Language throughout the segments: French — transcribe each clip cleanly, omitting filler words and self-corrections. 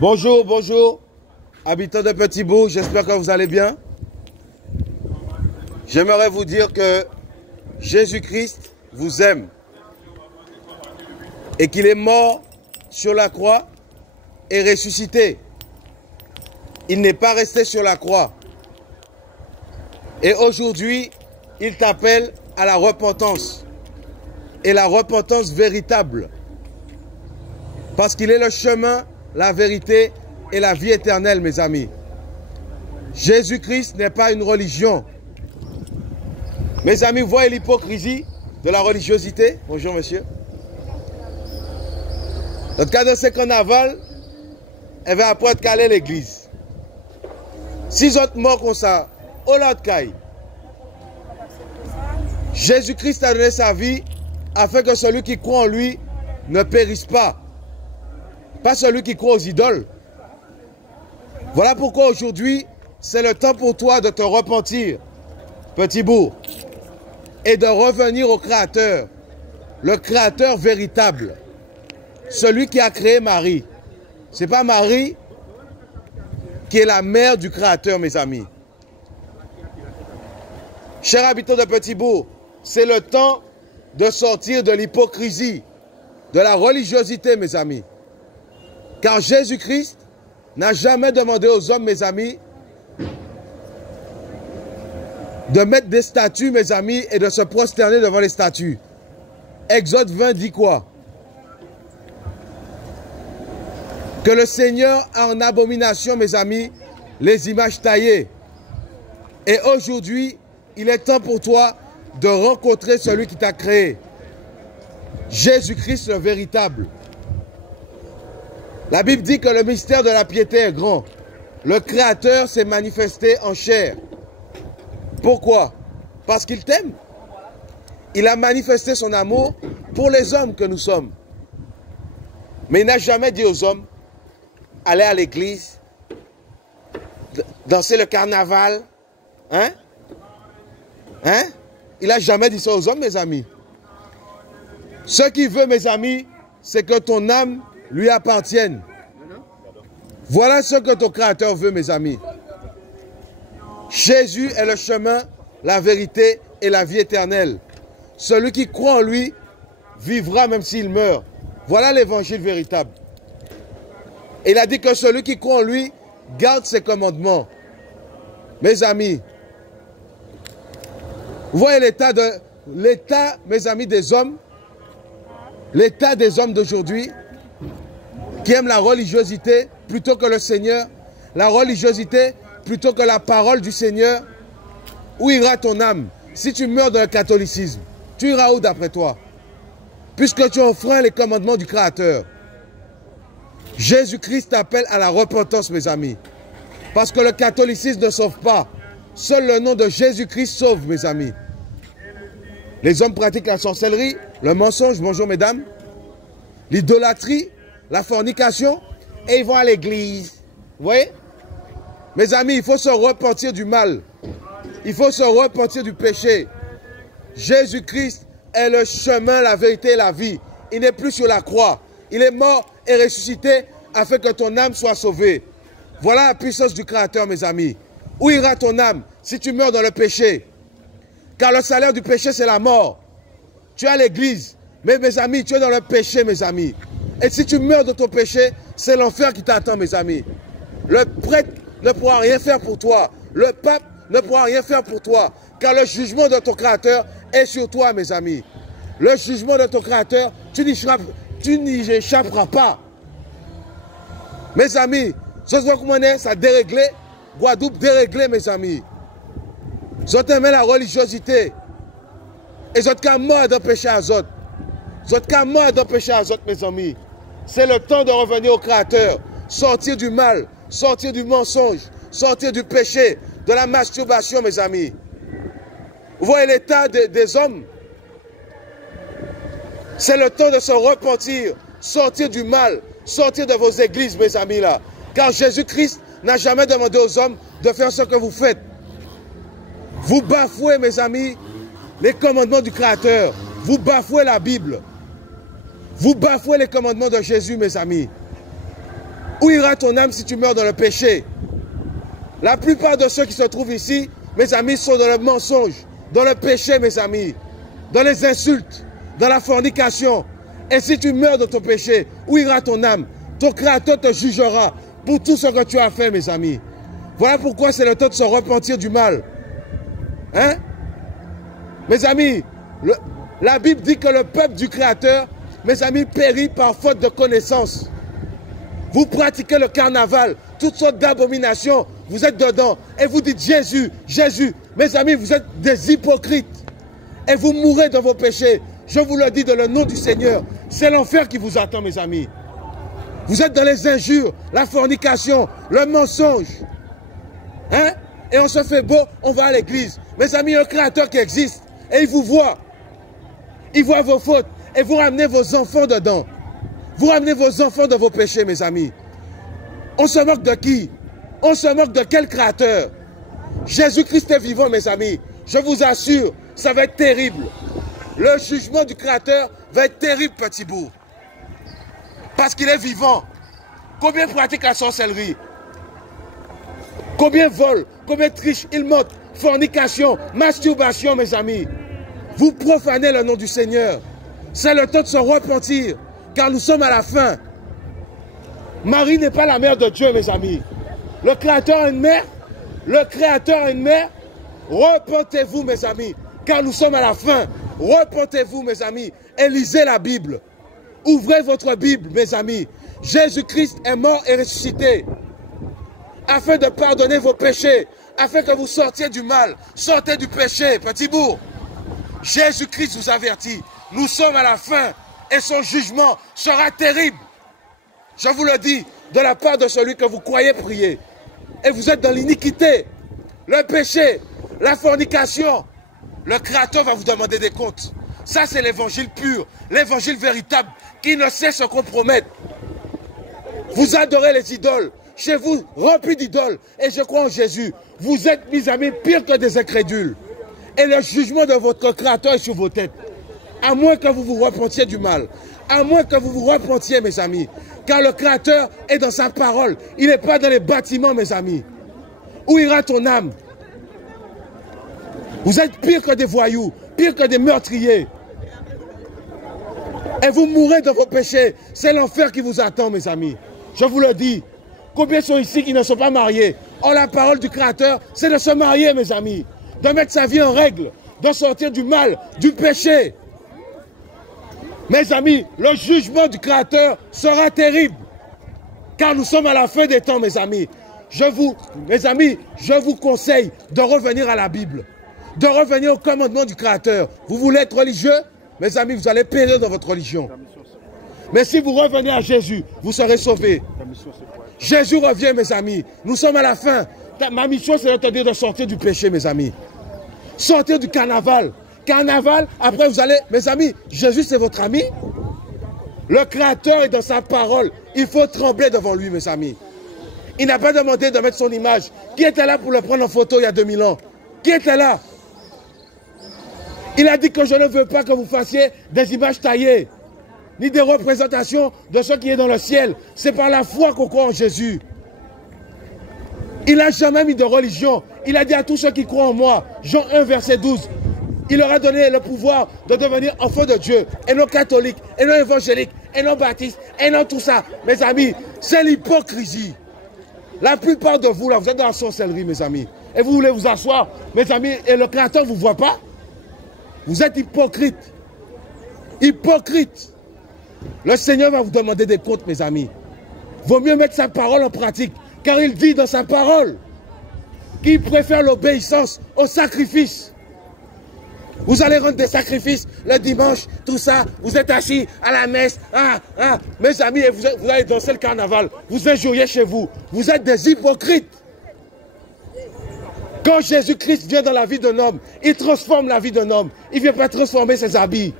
Bonjour, bonjour, habitants de Petit-Bourg, j'espère que vous allez bien. J'aimerais vous dire que Jésus-Christ vous aime et qu'il est mort sur la croix et ressuscité. Il n'est pas resté sur la croix. Et aujourd'hui, il t'appelle à la repentance. Et la repentance véritable. Parce qu'il est le chemin, la vérité et la vie éternelle, mes amis. Jésus-Christ n'est pas une religion. Mes amis, vous voyez l'hypocrisie de la religiosité? Bonjour, monsieur. Dans le cas de ce carnaval, elle va après être calée l'église. Si autres morts comme ça, au l'autre caille. Jésus-Christ a donné sa vie afin que celui qui croit en lui ne périsse pas. Pas celui qui croit aux idoles. Voilà pourquoi aujourd'hui, c'est le temps pour toi de te repentir, Petit-Bourg, et de revenir au Créateur, le Créateur véritable, celui qui a créé Marie. Ce n'est pas Marie qui est la mère du Créateur, mes amis. Chers habitants de Petit-Bourg, c'est le temps de sortir de l'hypocrisie, de la religiosité, mes amis. Car Jésus-Christ n'a jamais demandé aux hommes, mes amis, de mettre des statues, mes amis, et de se prosterner devant les statues. Exode 20 dit quoi? Que le Seigneur a en abomination, mes amis, les images taillées. Et aujourd'hui, il est temps pour toi de rencontrer celui qui t'a créé. Jésus-Christ le véritable. La Bible dit que le mystère de la piété est grand. Le Créateur s'est manifesté en chair. Pourquoi? Parce qu'il t'aime. Il a manifesté son amour pour les hommes que nous sommes. Mais il n'a jamais dit aux hommes, allez à l'église, danser le carnaval. Hein? Hein? Il n'a jamais dit ça aux hommes, mes amis. Ce qu'il veut, mes amis, c'est que ton âme lui appartienne. Voilà ce que ton Créateur veut, mes amis. Jésus est le chemin, la vérité et la vie éternelle. Celui qui croit en lui vivra même s'il meurt. Voilà l'évangile véritable. Il a dit que celui qui croit en lui garde ses commandements. Mes amis, vous voyez l'état, mes amis, des hommes, l'état des hommes d'aujourd'hui qui aiment la religiosité plutôt que le Seigneur, la religiosité plutôt que la parole du Seigneur. Où ira ton âme? Si tu meurs dans le catholicisme, tu iras où d'après toi? Puisque tu enfreins les commandements du Créateur. Jésus-Christ t'appelle à la repentance, mes amis. Parce que le catholicisme ne sauve pas. Seul le nom de Jésus-Christ sauve, mes amis. Les hommes pratiquent la sorcellerie, le mensonge, bonjour mesdames, l'idolâtrie, la fornication, et ils vont à l'église. Vous voyez? Mes amis, il faut se repentir du mal. Il faut se repentir du péché. Jésus-Christ est le chemin, la vérité et la vie. Il n'est plus sur la croix. Il est mort et ressuscité afin que ton âme soit sauvée. Voilà la puissance du Créateur, mes amis. Où ira ton âme si tu meurs dans le péché? Car le salaire du péché, c'est la mort. Tu es à l'église, mais mes amis, tu es dans le péché, mes amis. Et si tu meurs de ton péché, c'est l'enfer qui t'attend, mes amis. Le prêtre ne pourra rien faire pour toi. Le pape ne pourra rien faire pour toi. Car le jugement de ton Créateur est sur toi, mes amis. Le jugement de ton Créateur, tu n'y échapperas pas. Mes amis, ça a déréglé. Guadeloupe déréglé, mes amis. Ils ont aimé la religiosité. Et ils ont qu'à mort d'empêcher les autres. Ils ont qu'à mort d'empêcher les autres, mes amis. C'est le temps de revenir au Créateur. Sortir du mal, sortir du mensonge, sortir du péché, de la masturbation, mes amis. Vous voyez l'état des hommes? C'est le temps de se repentir, sortir du mal, sortir de vos églises, mes amis, là. Car Jésus-Christ n'a jamais demandé aux hommes de faire ce que vous faites. Vous bafouez, mes amis, les commandements du Créateur. Vous bafouez la Bible. Vous bafouez les commandements de Jésus, mes amis. Où ira ton âme si tu meurs dans le péché? La plupart de ceux qui se trouvent ici, mes amis, sont dans le mensonge, dans le péché, mes amis, dans les insultes, dans la fornication. Et si tu meurs dans ton péché, où ira ton âme? Ton Créateur te jugera pour tout ce que tu as fait, mes amis. Voilà pourquoi c'est le temps de se repentir du mal. Hein? Mes amis, la Bible dit que le peuple du Créateur, mes amis, périt par faute de connaissance. Vous pratiquez le carnaval, toutes sortes d'abominations, vous êtes dedans et vous dites Jésus, Jésus. Mes amis, vous êtes des hypocrites et vous mourrez dans vos péchés. Je vous le dis dans le nom du Seigneur, c'est l'enfer qui vous attend, mes amis. Vous êtes dans les injures, la fornication, le mensonge. Hein? Et on se fait beau, on va à l'église. Mes amis, il y a un Créateur qui existe et il vous voit. Il voit vos fautes et vous ramenez vos enfants dedans. Vous ramenez vos enfants dans vos péchés, mes amis. On se moque de qui? On se moque de quel Créateur? Jésus-Christ est vivant, mes amis. Je vous assure, ça va être terrible. Le jugement du Créateur va être terrible, petit bout. Parce qu'il est vivant. Combien pratiquent la sorcellerie? Combien volent? Combien trichent? Ils mentent. Fornication, masturbation, mes amis. Vous profanez le nom du Seigneur. C'est le temps de se repentir, car nous sommes à la fin. Marie n'est pas la mère de Dieu, mes amis. Le Créateur a une mère. Le Créateur a une mère. Repentez-vous, mes amis, car nous sommes à la fin. Repentez-vous, mes amis, et lisez la Bible. Ouvrez votre Bible, mes amis. Jésus-Christ est mort et ressuscité afin de pardonner vos péchés, afin que vous sortiez du mal, sortez du péché, petit bourg. Jésus-Christ vous avertit, nous sommes à la fin et son jugement sera terrible. Je vous le dis, de la part de celui que vous croyez prier. Et vous êtes dans l'iniquité, le péché, la fornication. Le Créateur va vous demander des comptes. Ça, c'est l'évangile pur, l'évangile véritable, qui ne sait se compromettre. Vous adorez les idoles. Chez vous, remplis d'idoles. Et je crois en Jésus. Vous êtes, mes amis, pire que des incrédules. Et le jugement de votre Créateur est sur vos têtes. À moins que vous vous repentiez du mal. À moins que vous vous repentiez, mes amis. Car le Créateur est dans sa parole. Il n'est pas dans les bâtiments, mes amis. Où ira ton âme? Vous êtes pire que des voyous, pire que des meurtriers. Et vous mourrez dans vos péchés. C'est l'enfer qui vous attend, mes amis. Je vous le dis. Combien sont ici qui ne sont pas mariés? Or, la parole du Créateur, c'est de se marier, mes amis. De mettre sa vie en règle. De sortir du mal, du péché. Mes amis, le jugement du Créateur sera terrible. Car nous sommes à la fin des temps, mes amis. Mes amis, je vous conseille de revenir à la Bible. De revenir au commandement du Créateur. Vous voulez être religieux? Mes amis, vous allez périr dans votre religion. Mais si vous revenez à Jésus, vous serez sauvés. Jésus revient, mes amis. Nous sommes à la fin. Ma mission, c'est de te dire de sortir du péché, mes amis. Sortir du carnaval. Carnaval, après vous allez... Mes amis, Jésus, c'est votre ami. Le Créateur est dans sa parole. Il faut trembler devant lui, mes amis. Il n'a pas demandé de mettre son image. Qui était là pour le prendre en photo il y a 2000 ans? Qui était là? Il a dit que je ne veux pas que vous fassiez des images taillées, ni des représentations de ce qui est dans le ciel. C'est par la foi qu'on croit en Jésus. Il n'a jamais mis de religion. Il a dit à tous ceux qui croient en moi, Jean 1, verset 12, il leur a donné le pouvoir de devenir enfants de Dieu, et non catholiques, et non évangéliques, et non baptistes, et non tout ça. Mes amis, c'est l'hypocrisie. La plupart de vous, là, vous êtes dans la sorcellerie, mes amis. Et vous voulez vous asseoir, mes amis, et le Créateur ne vous voit pas? Vous êtes hypocrite. Hypocrite. Le Seigneur va vous demander des comptes, mes amis. Vaut mieux mettre sa parole en pratique. Car il dit dans sa parole qu'il préfère l'obéissance au sacrifice. Vous allez rendre des sacrifices le dimanche, tout ça. Vous êtes assis à la messe. Mes amis, et vous allez danser le carnaval. Vous injuriez chez vous. Vous êtes des hypocrites. Quand Jésus-Christ vient dans la vie d'un homme, il transforme la vie d'un homme. Il ne vient pas transformer ses habits.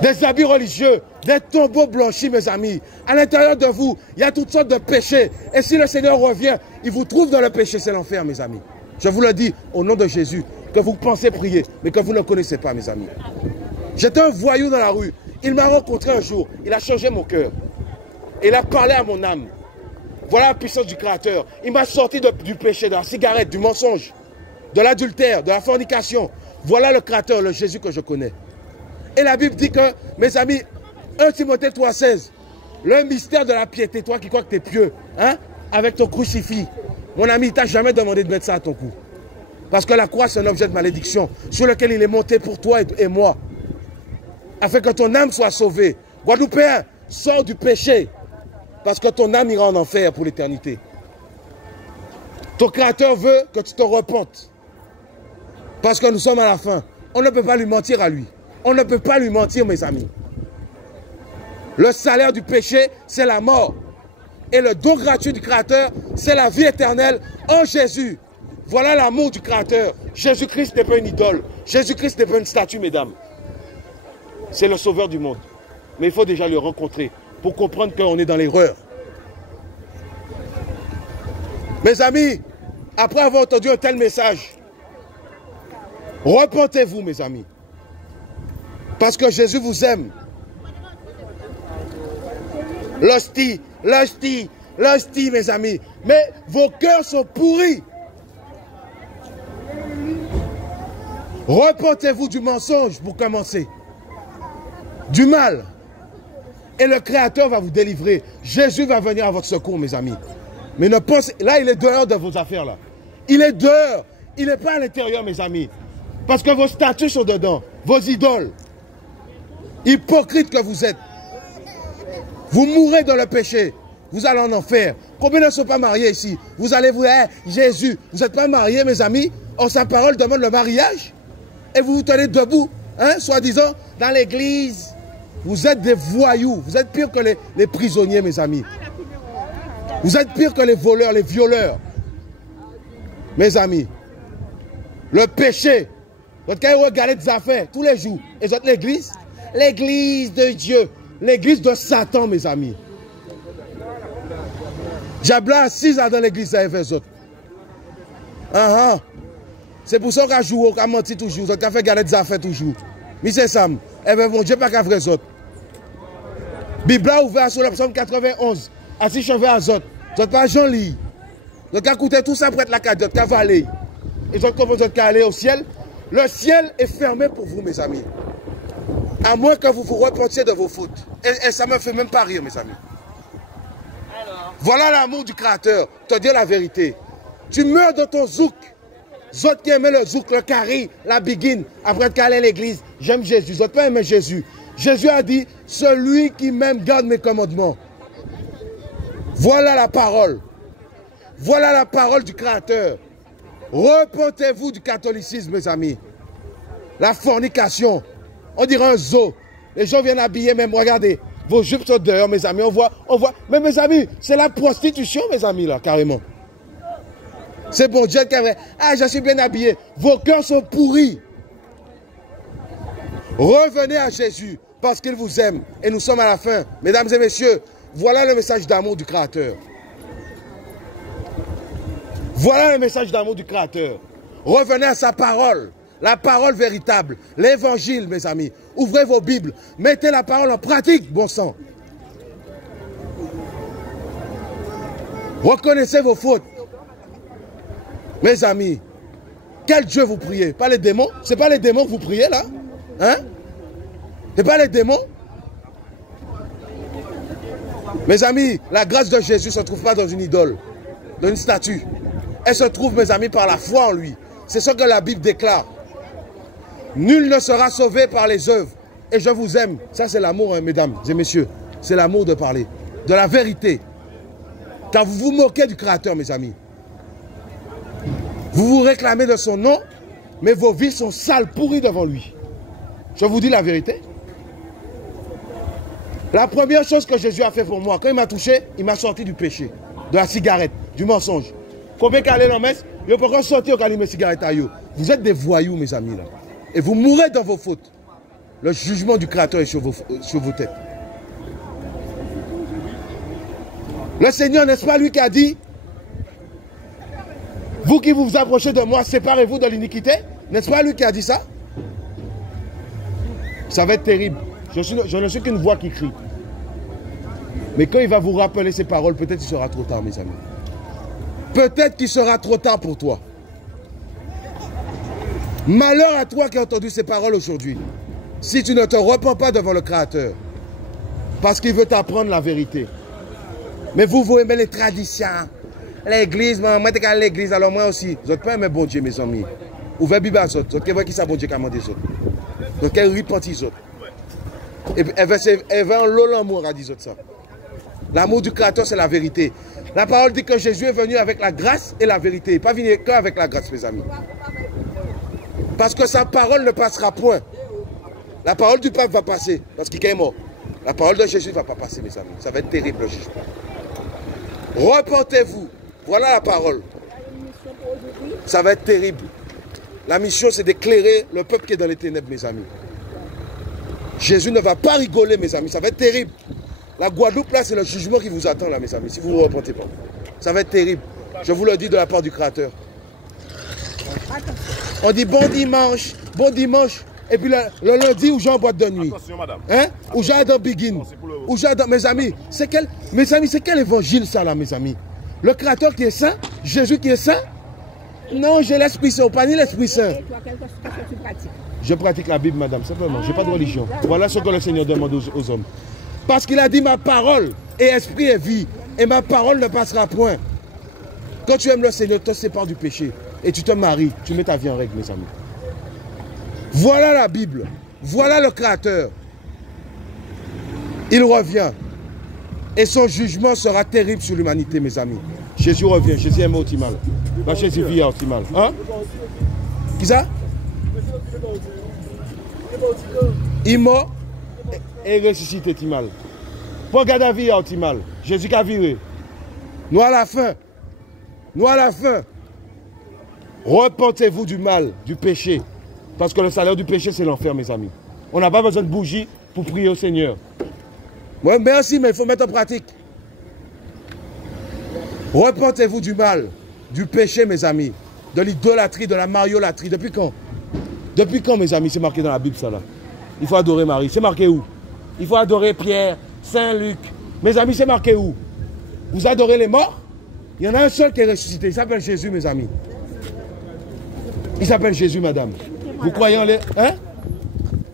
Des habits religieux, des tombeaux blanchis, mes amis. À l'intérieur de vous, il y a toutes sortes de péchés. Et si le Seigneur revient, il vous trouve dans le péché, c'est l'enfer, mes amis. Je vous le dis, au nom de Jésus, que vous pensez prier, mais que vous ne connaissez pas, mes amis. J'étais un voyou dans la rue. Il m'a rencontré un jour. Il a changé mon cœur. Et il a parlé à mon âme. Voilà la puissance du Créateur. Il m'a sorti du péché, de la cigarette, du mensonge, de l'adultère, de la fornication. Voilà le Créateur, le Jésus que je connais. Et la Bible dit que, mes amis, 1 Timothée 3,16, le mystère de la piété, toi qui crois que tu es pieux, hein, avec ton crucifix. Mon ami, il t'a jamais demandé de mettre ça à ton cou. Parce que la croix, c'est un objet de malédiction sur lequel il est monté pour toi et moi. Afin que ton âme soit sauvée. Guadeloupéen, sors du péché. Parce que ton âme ira en enfer pour l'éternité. Ton Créateur veut que tu te repentes. Parce que nous sommes à la fin. On ne peut pas lui mentir à lui. On ne peut pas lui mentir, mes amis. Le salaire du péché, c'est la mort. Et le don gratuit du Créateur, c'est la vie éternelle en Jésus. Voilà l'amour du Créateur. Jésus-Christ n'est pas une idole. Jésus-Christ n'est pas une statue, mesdames. C'est le sauveur du monde. Mais il faut déjà le rencontrer pour comprendre qu'on est dans l'erreur. Mes amis, après avoir entendu un tel message, repentez-vous, mes amis. Parce que Jésus vous aime. L'hostie, l'hostie, l'hostie, mes amis. Mais vos cœurs sont pourris. Repentez-vous du mensonge pour commencer. Du mal. Et le Créateur va vous délivrer. Jésus va venir à votre secours, mes amis. Mais ne pensez... Là, il est dehors de vos affaires, là. Il est dehors. Il n'est pas à l'intérieur, mes amis. Parce que vos statues sont dedans. Vos idoles. Hypocrites que vous êtes. Vous mourrez dans le péché. Vous allez en enfer. Combien ne sont pas mariés ici? Vous allez vous dire, Jésus, vous n'êtes pas mariés, mes amis? Or, sa parole demande le mariage. Et vous vous tenez debout, hein, soi-disant, dans l'église. Vous êtes des voyous. Vous êtes pire que les prisonniers, mes amis. Vous êtes pire que les voleurs, les violeurs. Mes amis, le péché, votre cas, vous regardez des affaires tous les jours. Et vous êtes l'église? L'église de Dieu. L'église de Satan, mes amis. J'habla à 6 ans dans l'église à Ephésus. C'est pour ça qu'on joue, qu'on menti toujours, qu'on fait garder des affaires toujours. Mais c'est ça. Eh bien, mon Dieu, pas qu'à vrai autres. Bible a ouvert sur le psaume 91. Assis chevet à Zot. Zot pas Jean lit. Zot a coûté tout ça pour être la cadeau, Zot a valé. Et Zot comment Zot a aller au ciel. Le ciel est fermé pour vous, mes amis. À moins que vous vous repentiez de vos fautes. Et ça me fait même pas rire, mes amis. Voilà l'amour du Créateur. Te dire la vérité. Tu meurs dans ton zouk. Zot qui aimait le zouk, le carré, la biguine. Après de aller à l'église. J'aime Jésus. Zot pas aimer Jésus. Jésus a dit, celui qui m'aime garde mes commandements. Voilà la parole. Voilà la parole du Créateur. Repentez-vous du catholicisme, mes amis. La fornication. On dirait un zoo. Les gens viennent habiller même. Regardez, vos jupes sont dehors, mes amis. On voit. Mais mes amis, c'est la prostitution, mes amis, là, carrément. C'est bon Dieu qui avait. Ah, je suis bien habillé. Vos cœurs sont pourris. Revenez à Jésus parce qu'il vous aime. Et nous sommes à la fin. Mesdames et messieurs, voilà le message d'amour du Créateur. Voilà le message d'amour du Créateur. Revenez à sa parole. La parole véritable. L'évangile, mes amis. Ouvrez vos Bibles. Mettez la parole en pratique, bon sang. Reconnaissez vos fautes. Mes amis, quel Dieu vous priez? Pas les démons? C'est pas les démons que vous priez là? Hein? C'est pas les démons? Mes amis, la grâce de Jésus ne se trouve pas dans une idole, dans une statue. Elle se trouve, mes amis, par la foi en lui. C'est ce que la Bible déclare. Nul ne sera sauvé par les œuvres. Et je vous aime. Ça, c'est l'amour, hein, mesdames et messieurs. C'est l'amour de parler. De la vérité. Car vous vous moquez du Créateur, mes amis. Vous vous réclamez de son nom, mais vos vies sont sales, pourries devant lui. Je vous dis la vérité. La première chose que Jésus a fait pour moi, quand il m'a touché, il m'a sorti du péché, de la cigarette, du mensonge. Combien qu'aller dans la messe, il ne peut pas sortir quand il met cigarette à eux. Vous êtes des voyous, mes amis, là. Et vous mourrez dans vos fautes. Le jugement du Créateur est sur vos têtes. Le Seigneur, n'est-ce pas lui qui a dit, vous qui vous approchez de moi, séparez-vous de l'iniquité? N'est-ce pas lui qui a dit ça? Ça va être terrible. Je ne suis qu'une voix qui crie. Mais quand il va vous rappeler ces paroles, peut-être qu'il sera trop tard, mes amis. Peut-être qu'il sera trop tard pour toi. Malheur à toi qui as entendu ces paroles aujourd'hui. Si tu ne te repens pas devant le Créateur. Parce qu'il veut t'apprendre la vérité. Mais vous aimez les traditions. L'église, moi, je suis à l'église, alors moi aussi. Vous n'êtes pas aimé bon Dieu, mes amis. Ouvrez la Bible à autres. Vous voyez qui ça bon Dieu qui a demandé autres. Donc, elle repentit autres. Et elle va en l'eau l'amour, a dit ça. L'amour du Créateur, c'est la vérité. La parole dit que Jésus est venu avec la grâce et la vérité. Il n'est pas venu qu'avec la grâce, mes amis. Parce que sa parole ne passera point. La parole du pape va passer, parce qu'il est mort. La parole de Jésus ne va pas passer, mes amis. Ça va être terrible, le jugement. Repentez-vous. Voilà la parole. Ça va être terrible. La mission, c'est d'éclairer le peuple qui est dans les ténèbres, mes amis. Jésus ne va pas rigoler, mes amis. Ça va être terrible. La Guadeloupe, là, c'est le jugement qui vous attend, là, mes amis, si vous ne vous repentez pas. Ça va être terrible. Je vous le dis de la part du Créateur. On dit bon dimanche, bon dimanche. Et puis le lundi, où j'ai en boîte de nuit. Attention, madame. Hein? Où j'ai dans Begin. Où j'ai dans... Mes amis, c'est quel évangile, ça, là, mes amis? Le Créateur qui est saint? Jésus qui est saint? Non, j'ai l'Esprit Saint, pas ni l'Esprit Saint. Et toi, qu'est-ce que tu pratiques? Je pratique la Bible, madame, simplement. Je n'ai pas de religion. Voilà ce que le Seigneur demande aux hommes. Parce qu'il a dit ma parole est esprit et vie. Et ma parole ne passera point. Quand tu aimes le Seigneur, tu te sépares du péché. Et tu te maries. Tu mets ta vie en règle, mes amis. Voilà la Bible. Voilà le Créateur. Il revient. Et son jugement sera terrible sur l'humanité, mes amis. Jésus revient. Jésus est mort au Timal. Bah, Jésus vit au Timal. Hein? Qui ça? Il est mort et ressuscité Timal. Pour regarder la vie au Timal. Jésus qui a viré. Nous à la fin. Nous à la fin. Repentez-vous du mal, du péché. Parce que le salaire du péché, c'est l'enfer, mes amis. On n'a pas besoin de bougies pour prier au Seigneur. Ouais, merci, mais il faut mettre en pratique. Repentez-vous du mal, du péché, mes amis. De l'idolâtrie, de la mariolatrie. Depuis quand? Depuis quand, mes amis, c'est marqué dans la Bible, ça là? Il faut adorer Marie. C'est marqué où? Il faut adorer Pierre, Saint-Luc. Mes amis, c'est marqué où? Vous adorez les morts? Il y en a un seul qui est ressuscité. Il s'appelle Jésus, mes amis. Il s'appelle Jésus, madame. Vous croyez en les... Hein?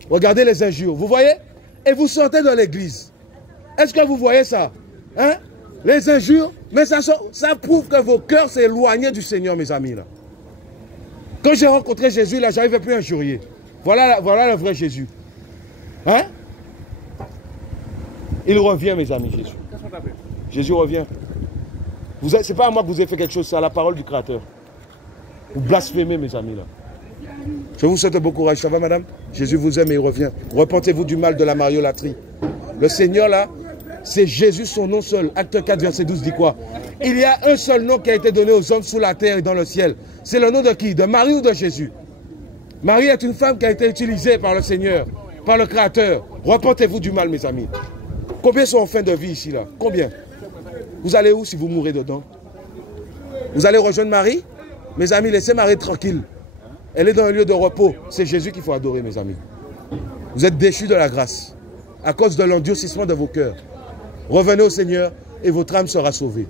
Regardez les injures. Vous voyez? Et vous sortez de l'église. Est-ce que vous voyez ça? Hein? Les injures. Mais ça prouve que vos cœurs s'est éloignés du Seigneur, mes amis. Là. Quand j'ai rencontré Jésus, là, j'arrivais plus à injurier. Voilà le vrai Jésus. Hein? Il revient, mes amis, Jésus. Jésus revient. Ce n'est pas à moi que vous avez fait quelque chose, c'est à la parole du Créateur. Vous blasphémez, mes amis, là. Je vous souhaite bon courage. Ça va, madame? Jésus vous aime et il revient. Repentez-vous du mal de la mariolatrie. Le Seigneur, là, c'est Jésus, son nom seul. Acte 4, verset 12 dit quoi? Il y a un seul nom qui a été donné aux hommes sous la terre et dans le ciel. C'est le nom de qui? De Marie ou de Jésus? Marie est une femme qui a été utilisée par le Seigneur, par le Créateur. Repentez-vous du mal, mes amis. Combien sont en fin de vie ici, là? Combien? Vous allez où si vous mourrez dedans? Vous allez rejoindre Marie? Mes amis, laissez Marie tranquille. Elle est dans un lieu de repos. C'est Jésus qu'il faut adorer, mes amis. Vous êtes déchus de la grâce à cause de l'endurcissement de vos cœurs. Revenez au Seigneur et votre âme sera sauvée.